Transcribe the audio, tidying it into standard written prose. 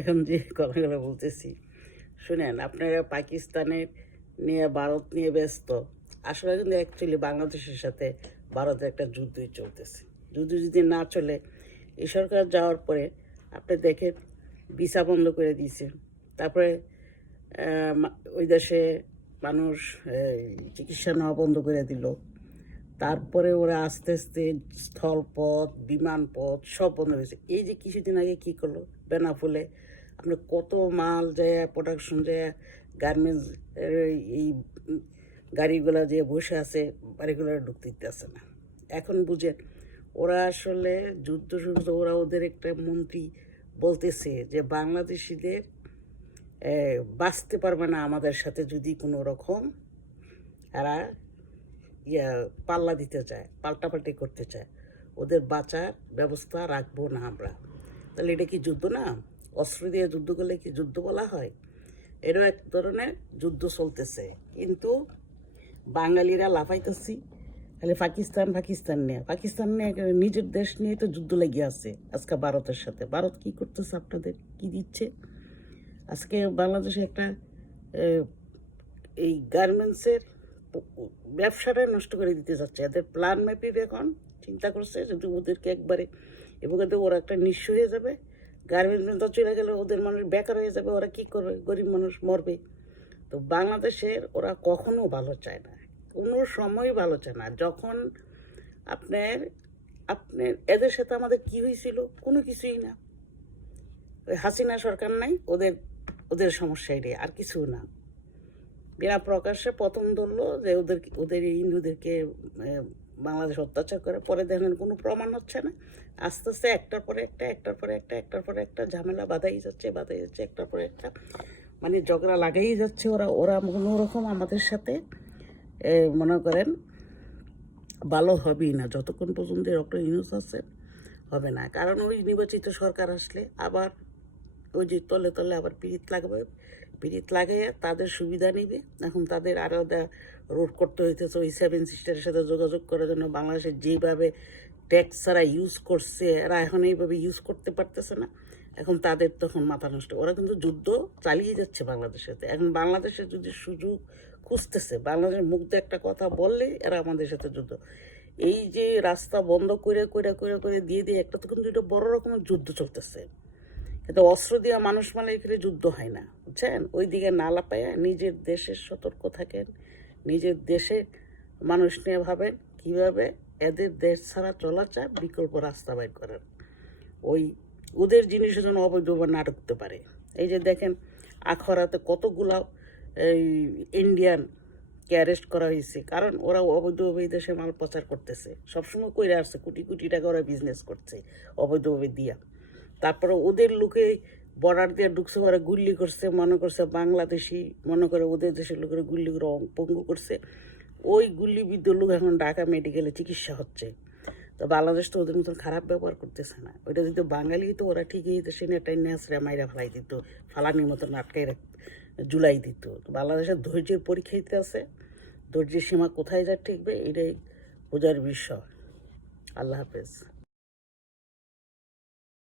এখন যে কথাগুলো বলতেছি শুনেন, আপনারা পাকিস্তানের নিয়ে ভারত নিয়ে ব্যস্ত, আসলে কিন্তু অ্যাকচুয়ালি বাংলাদেশের সাথে ভারতের একটা যুদ্ধই চলতেছে। যুদ্ধ যদি না চলে, এই সরকার যাওয়ার পরে আপনি দেখেন ভিসা বন্ধ করে দিয়েছে, তারপরে ওই দেশে মানুষ চিকিৎসা নেওয়া বন্ধ করে দিল, তারপরে ওরা আস্তে আস্তে স্থলপথ বিমানপথ সব বন্ধ হয়েছে। এই যে কিছুদিন আগে কী করলো বেনাফুলে, আপনি কত মাল যায় প্রোডাকশন যায় গার্মেন্টস এই গাড়িগুলা যে বসে আছে বাড়িগুলো ঢুকতে দিতেছে না। এখন বুঝেন ওরা আসলে যুদ্ধ শুরু, ওরা ওদের একটা মন্ত্রী বলতেছে যে বাংলাদেশিদের বাঁচতে পারবে না আমাদের সাথে যদি কোনো রকম এরা পাল্লা দিতে চায়, পাল্টাপাল্টি করতে চায়, ওদের বাঁচার ব্যবস্থা রাখবো না আমরা। তাহলে এটা কি যুদ্ধ না? অস্ত্র দিয়ে যুদ্ধ করলে কি যুদ্ধ বলা হয়? এরও এক ধরনের যুদ্ধ চলতেছে, কিন্তু বাঙালিরা লাফাইতেছি খালি পাকিস্তান নিয়ে নিজের দেশ নিয়ে তো যুদ্ধ লেগে আছে আজকে ভারতের সাথে। ভারত কি করতেছে, আপনাদের কি দিচ্ছে? আজকে বাংলাদেশে একটা এই গার্মেন্টসের ব্যবসাটাই নষ্ট করে দিতে যাচ্ছে। এদের প্ল্যান ম্যাপিং এখন চিন্তা করছে যদি ওদেরকে একবারে এবং ওরা একটা নিঃস্ব হয়ে যাবে, গার্মেন্টস চলে গেলে ওদের মানুষ বেকার হয়ে যাবে, ওরা কি করবে? গরিব মানুষ মরবে। তো বাংলাদেশের ওরা কখনো ভালো চায় না, কোনো সময় ভালো চায় না। যখন আপনার আপনার এদের সাথে আমাদের কি হয়েছিল? কোনো কিছুই না। ওই হাসিনা সরকার নাই, ওদের ওদের সমস্যা এটাই, আর কিছু না। বিনা প্রকাশ্যে প্রথম ধরলো যে ওদের এই হিন্দুদেরকে বাংলাদেশ অত্যাচার করে, পরে দেখেন কোনো প্রমাণ হচ্ছে না। আস্তে আস্তে একটার পরে একটা ঝামেলা বাধাই যাচ্ছে একটার পরে একটা, মানে ঝগড়া লাগাই যাচ্ছে। ওরা ওরা কোনো রকম আমাদের সাথে মনে করেন ভালো হবেই না যতক্ষণ পর্যন্ত ডক্টর ইউনূস আছে, হবে না। কারণ ওই নির্বাচিত সরকার আসলে আবার ওই যে তলে তলে আবার পিরিত লাগাইয়া তাদের সুবিধা নিবে। এখন তাদের আলাদা রোড করতে হইতেছে ওই 7 সিস্টারের সাথে যোগাযোগ করার জন্য। বাংলাদেশের যেভাবে ট্যাক্স ছাড়া ইউজ করছে, এরা এখন এইভাবে ইউজ করতে পারতেছে না। এখন তাদের তখন মাথা নষ্ট, ওরা কিন্তু যুদ্ধ চালিয়ে যাচ্ছে বাংলাদেশের সাথে। এখন বাংলাদেশের যদি সুযোগ খুঁজতেছে, বাংলাদেশের মুখ দিয়ে একটা কথা বললে এরা আমাদের সাথে যুদ্ধ। এই যে রাস্তা বন্ধ করে দিয়ে একটা তো কিন্তু এটা বড় রকমের যুদ্ধ চলতেছে। কিন্তু অস্ত্র দিয়ে মানুষ মারলে এখানে যুদ্ধ হয় না, বুঝছেন? ওই দিকে না লাপাইয়া নিজের দেশের সতর্ক থাকেন, নিজের দেশের মানুষ নিয়ে ভাবেন কীভাবে এদের দেশ ছাড়া চলা যায়, বিকল্প রাস্তা বাইর করেন। ওই ওদের জিনিসের জন্য অবৈধভাবে না ঢুকতে পারে। এই যে দেখেন আখড়াতে কতগুলা এই ইন্ডিয়ানকে অ্যারেস্ট করা হয়েছে, কারণ ওরা অবৈধভাবে এই দেশে মাল প্রচার করতেছে। সবসময় কইরা আসছে, কোটি টাকা ওরা বিজনেস করছে অবৈধভাবে দিয়া। তারপরে ওদের লোকে বর্ডার দিয়ে ঢুকছে, ওরা গুল্লি করছে, মনে করছে বাংলাদেশি, মনে করে ওদের দেশের লোকেরা গুল্লি করে পঙ্গু করছে। ওই গুল্লিবিদ্ধ লোক এখন ঢাকা মেডিকেলে চিকিৎসা হচ্ছে। তো বাংলাদেশ তো ওদের মতন খারাপ ব্যবহার করতেছে না। ওইটা যদি বাঙালি তো ওরা ঠিকই দেশে নিয়ে টাইনে আসলে মাইরা ফেলাই দিত, ফালানির মতন আটকাই জুলাই দিত। তো বাংলাদেশের ধৈর্যের পরীক্ষা দিতে আছে, ধৈর্যের সীমা কোথায় যা ঠেকবে এটাই বোঝার বিষয়। আল্লাহ হাফেজ।